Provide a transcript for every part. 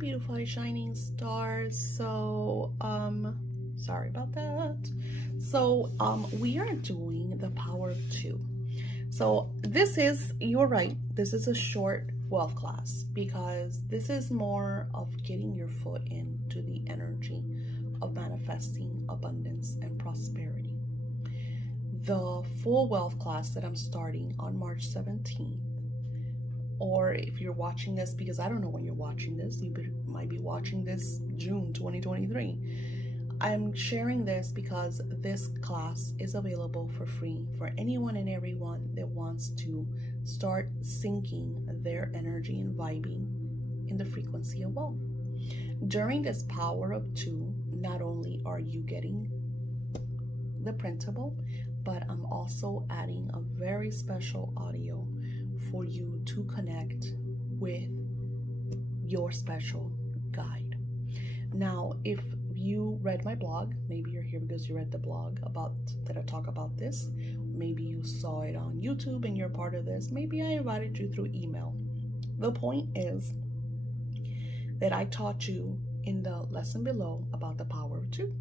beautiful shining stars. Sorry about that. We are doing the power of two. So you're right, this is a short wealth class because this is more of getting your foot into the energy of manifesting abundance and prosperity. The full wealth class that I'm starting on March 17th, or if you're watching this, because I don't know when you're watching this, you might be watching this June 2023. I'm sharing this because this class is available for free for anyone and everyone that wants to start syncing their energy and vibing in the frequency of wealth. During this power of two, not only are you getting the printable, but I'm also adding a very special audio for you to connect with your special guide. Now, if you read my blog, maybe you're here because you read the blog that I talk about this. Maybe you saw it on YouTube and you're part of this. Maybe I invited you through email. The point is that I taught you in the lesson below about the power of two.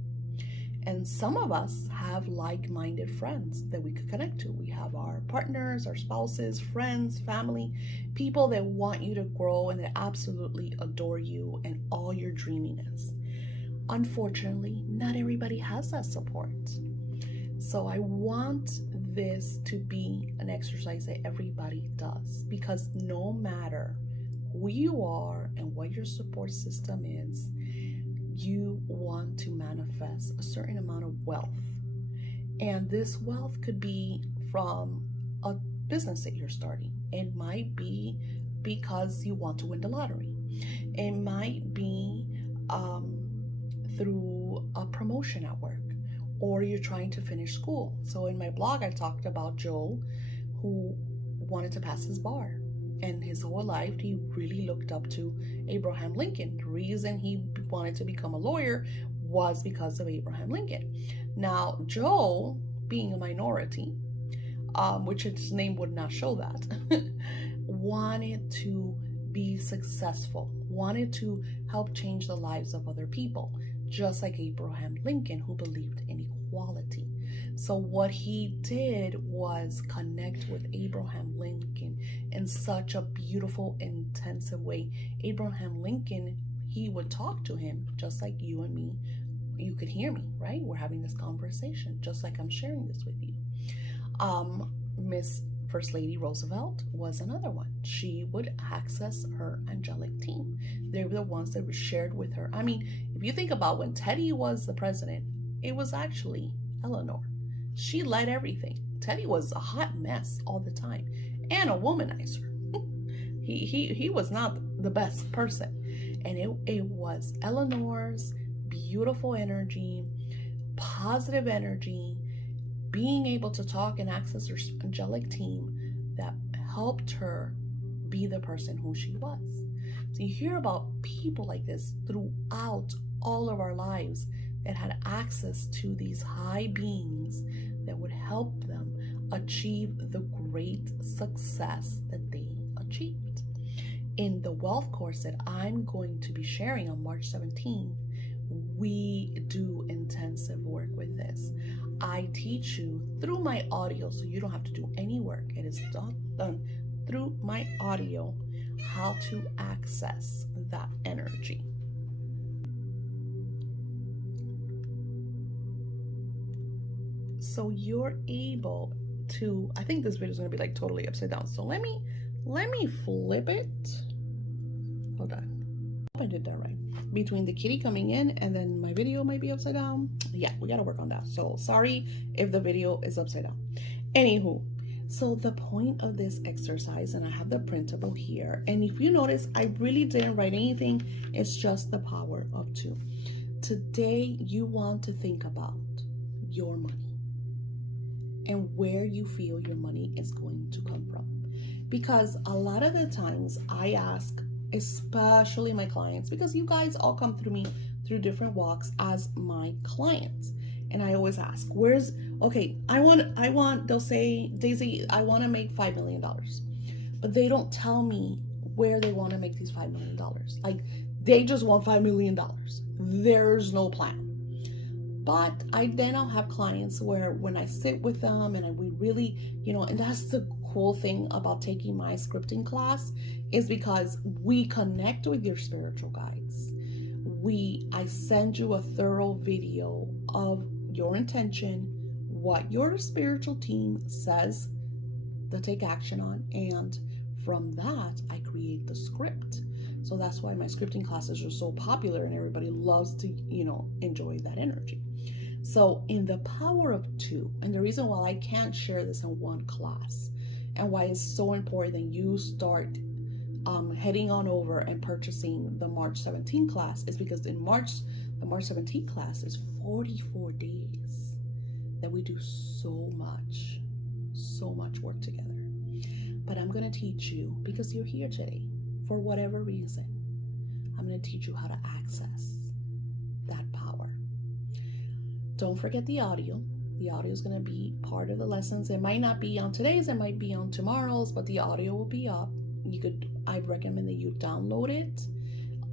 And some of us have like-minded friends that we could connect to. We have our partners, our spouses, friends, family, people that want you to grow and that absolutely adore you and all your dreaminess. Unfortunately, not everybody has that support. So I want this to be an exercise that everybody does, because no matter who you are and what your support system is, you want to manifest a certain amount of wealth. And this wealth could be from a business that you're starting. It might be because you want to win the lottery. It might be through a promotion at work, or you're trying to finish school. So in my blog, I talked about Joe, who wanted to pass his bar. And his whole life, he really looked up to Abraham Lincoln. The reason he wanted to become a lawyer was because of Abraham Lincoln. Now, Joe, being a minority, which his name would not show that, wanted to be successful, wanted to help change the lives of other people, just like Abraham Lincoln, who believed in equality. So what he did was connect with Abraham Lincoln in such a beautiful, intensive way. Abraham Lincoln, he would talk to him just like you and me. You could hear me, right? We're having this conversation just like I'm sharing this with you. Miss First Lady Roosevelt was another one. She would access her angelic team. They were the ones that were shared with her. I mean, if you think about when Teddy was the president, it was actually Eleanor. She led everything. Teddy was a hot mess all the time and a womanizer. he was not the best person. And it was Eleanor's beautiful energy, positive energy, being able to talk and access her angelic team that helped her be the person who she was. So you hear about people like this throughout all of our lives that had access to these high beings that would help them achieve the great success that they achieved. In the wealth course that I'm going to be sharing on March 17th, we do intensive work with this. I teach you through my audio, so you don't have to do any work. It is done through my audio, how to access that energy. So you're able to, I think this video is going to be like totally upside down. So let me flip it. Hold on. I did that right. Between the kitty coming in and then my video might be upside down. Yeah, we got to work on that. So sorry if the video is upside down. Anywho, so the point of this exercise, and I have the printable here. And if you notice, I really didn't write anything. It's just the power of two. Today, you want to think about your money and where you feel your money is going to come from. Because a lot of the times I ask, especially my clients, because you guys all come through me through different walks as my clients. And I always ask, they'll say, Daisy, I want to make $5 million. But they don't tell me where they want to make these $5 million. Like, They just want $5 million. There's no plan. But I'll have clients where when I sit with them and we really, and that's the cool thing about taking my scripting class, is because we connect with your spiritual guides. I send you a thorough video of your intention, what your spiritual team says to take action on, and from that I create the script. So that's why my scripting classes are so popular and everybody loves to, enjoy that energy. So in the power of two, and the reason why I can't share this in one class and why it's so important that you start heading on over and purchasing the March 17 class, is because the March 17 class is 44 days that we do so much work together. But I'm going to teach you, because you're here today for whatever reason, I'm going to teach you how to access that power. Don't forget the audio. The audio is going to be part of the lessons. It might not be on today's, it might be on tomorrow's, but the audio will be up. I recommend that you download it,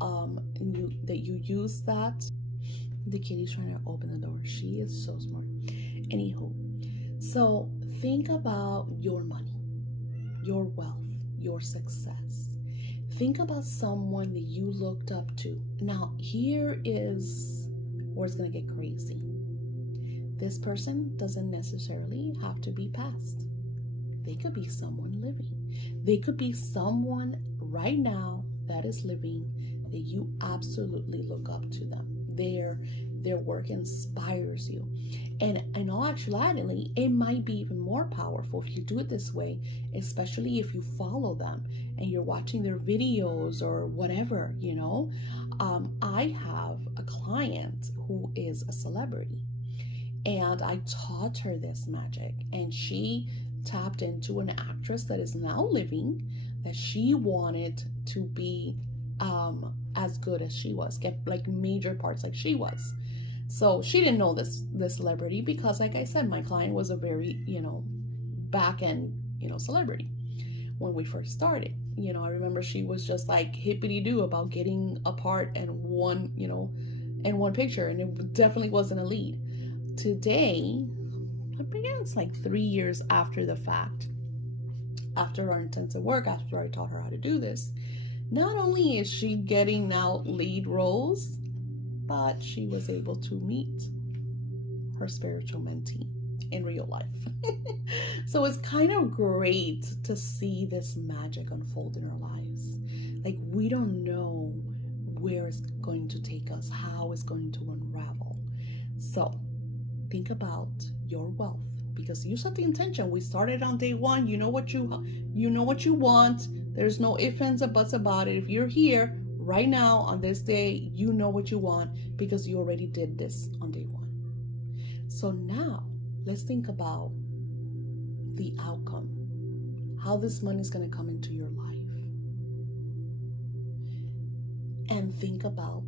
and that you use that. The kitty's trying to open the door. She is so smart. Anywho, so think about your money, your wealth, your success. Think about someone that you looked up to. Now, here is where it's going to get crazy. This person doesn't necessarily have to be past. They could be someone living. They could be someone right now that is living that you absolutely look up to them. Their work inspires you. And in all actuality, it might be even more powerful if you do it this way, especially if you follow them and you're watching their videos or whatever, I have a client who is a celebrity, and I taught her this magic, and she tapped into an actress that is now living, that she wanted to be as good as she was, get like major parts like she was. So she didn't know this celebrity, because like I said, my client was a very, back end, celebrity when we first started. I remember she was just like hippity doo about getting a part and one picture, and it definitely wasn't a lead. Today, I began, it's like 3 years after the fact, after our intensive work, after I taught her how to do this, not only is she getting now lead roles, but she was able to meet her spiritual mentee in real life. So it's kind of great to see this magic unfold in our lives. Like, we don't know where it's going to take us, how it's going to unravel. So think about your wealth, because you set the intention. We started on day one. You know what you want. There's no ifs, ands, or buts about it. If you're here right now on this day, you know what you want, because you already did this on day one. So now let's think about the outcome, how this money is going to come into your life. And think about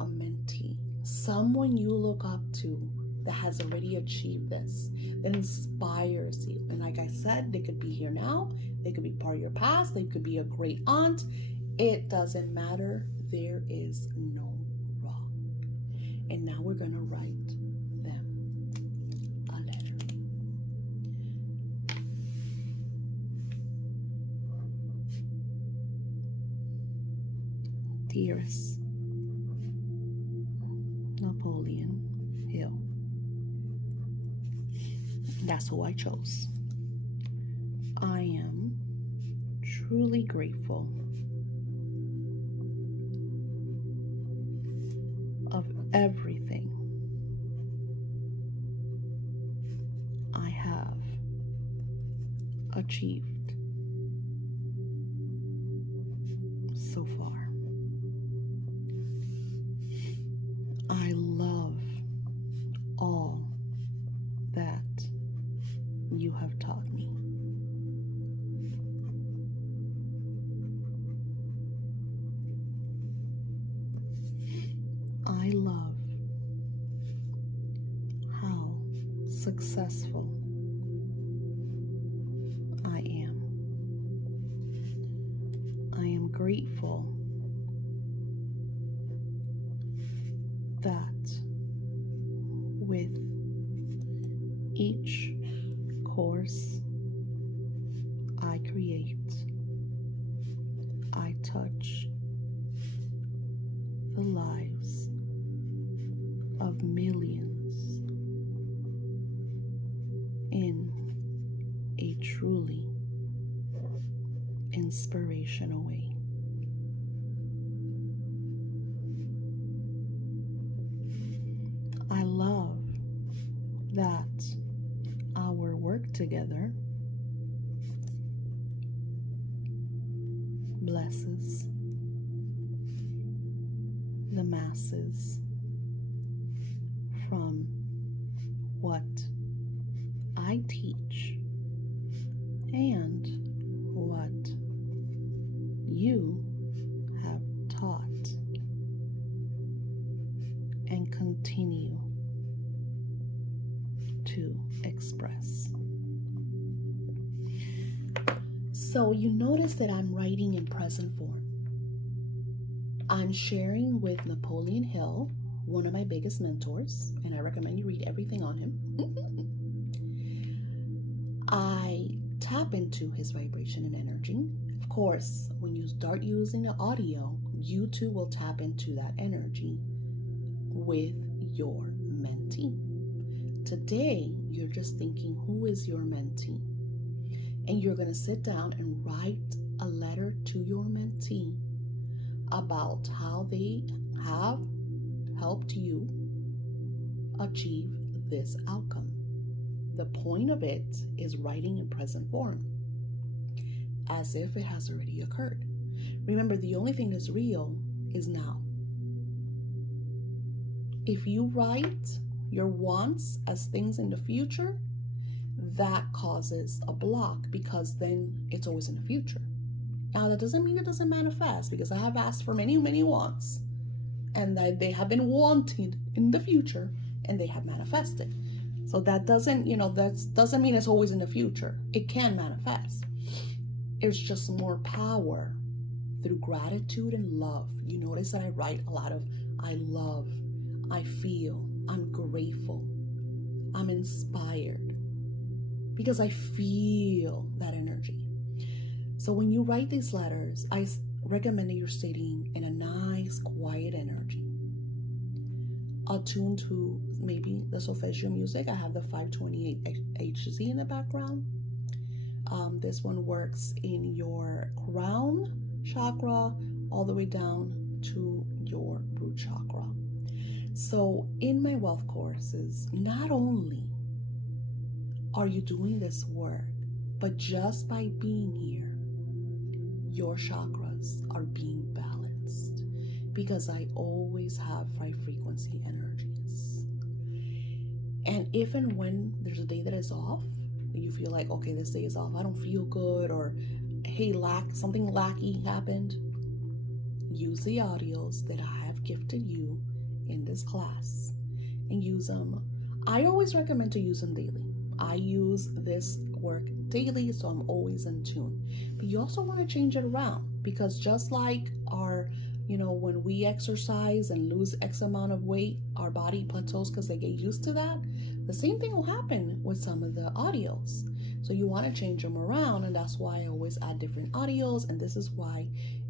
a mentee, someone you look up to that has already achieved this, that inspires you. And like I said, they could be here now, they could be part of your past, they could be a great aunt. It doesn't matter. There is no wrong. And now we're going to write them a letter. Dearest Napoleon Hill. That's who I chose. I am truly grateful of everything I have achieved so far. I love all that you have taught me. I love how successful I am. I am grateful that with each course I create, I touch the lives of millions in a truly inspirational way. I love that our work together blesses the masses from what I teach and what you have taught and continue to express. So you notice that I'm writing in present form. I'm sharing with Napoleon Hill, one of my biggest mentors, and I recommend you read everything on him. I tap into his vibration and energy. Of course, when you start using the audio, you too will tap into that energy with your mentee. Today, you're just thinking, who is your mentee? And you're going to sit down and write a letter to your mentee about how they have helped you achieve this outcome. The point of it is writing in present form, as if it has already occurred. Remember, the only thing that's real is now. If you write your wants as things in the future, that causes a block, because then it's always in the future. Now, that doesn't mean it doesn't manifest, because I have asked for many, many wants, and that they have been wanted in the future, and they have manifested. So that doesn't, that doesn't mean it's always in the future. It can manifest. It's just more power through gratitude and love. You notice that I write a lot of I love, I feel, I'm grateful, I'm inspired, because I feel that energy. So when you write these letters, I recommend that you're sitting in a nice, quiet energy, attuned to maybe the solfeggio music. I have the 528 HZ in the background. This one works in your crown chakra all the way down to your root chakra. So in my wealth courses, not only are you doing this work, but just by being here, your chakras are being balanced, because I always have high frequency energies. And if and when there's a day that is off, you feel like, okay, this day is off, I don't feel good, or hey, something lacky happened, use the audios that I have gifted you in this class and use them. I always recommend to use them daily. I use this work daily, so I'm always in tune. But you also want to change it around, because just like our, when we exercise and lose X amount of weight, our body plateaus because they get used to that. The same thing will happen with some of the audios. So you want to change them around, and that's why I always add different audios. And this is why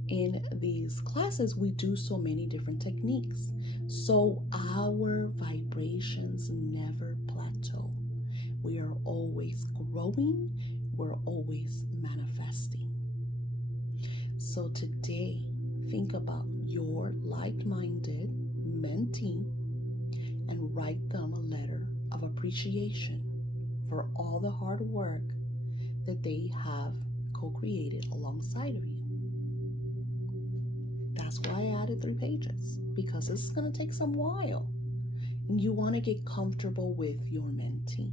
in these classes we do so many different techniques, so our vibrations never plateau. We are always growing, we're always manifesting. So today, think about your like-minded mentee and write them a letter of appreciation for all the hard work that they have co-created alongside of you. That's why I added 3 pages, because this is going to take some while. And you want to get comfortable with your mentee.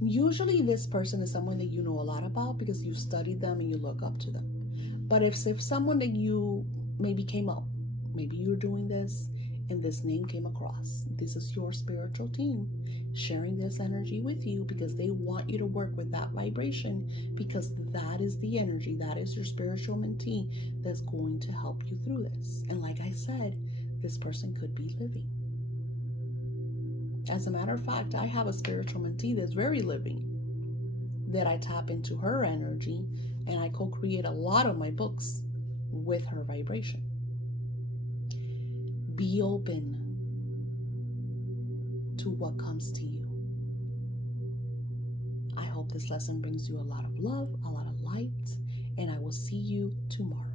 Usually this person is someone that you know a lot about because you studied them and you look up to them. But if someone that you maybe came up, maybe you're doing this and this name came across, this is your spiritual team sharing this energy with you, because they want you to work with that vibration, because that is the energy, that is your spiritual mentee that's going to help you through this. And like I said, this person could be living. As a matter of fact, I have a spiritual mentee that's very living, that I tap into her energy, and I co-create a lot of my books with her vibration. Be open to what comes to you. I hope this lesson brings you a lot of love, a lot of light, and I will see you tomorrow.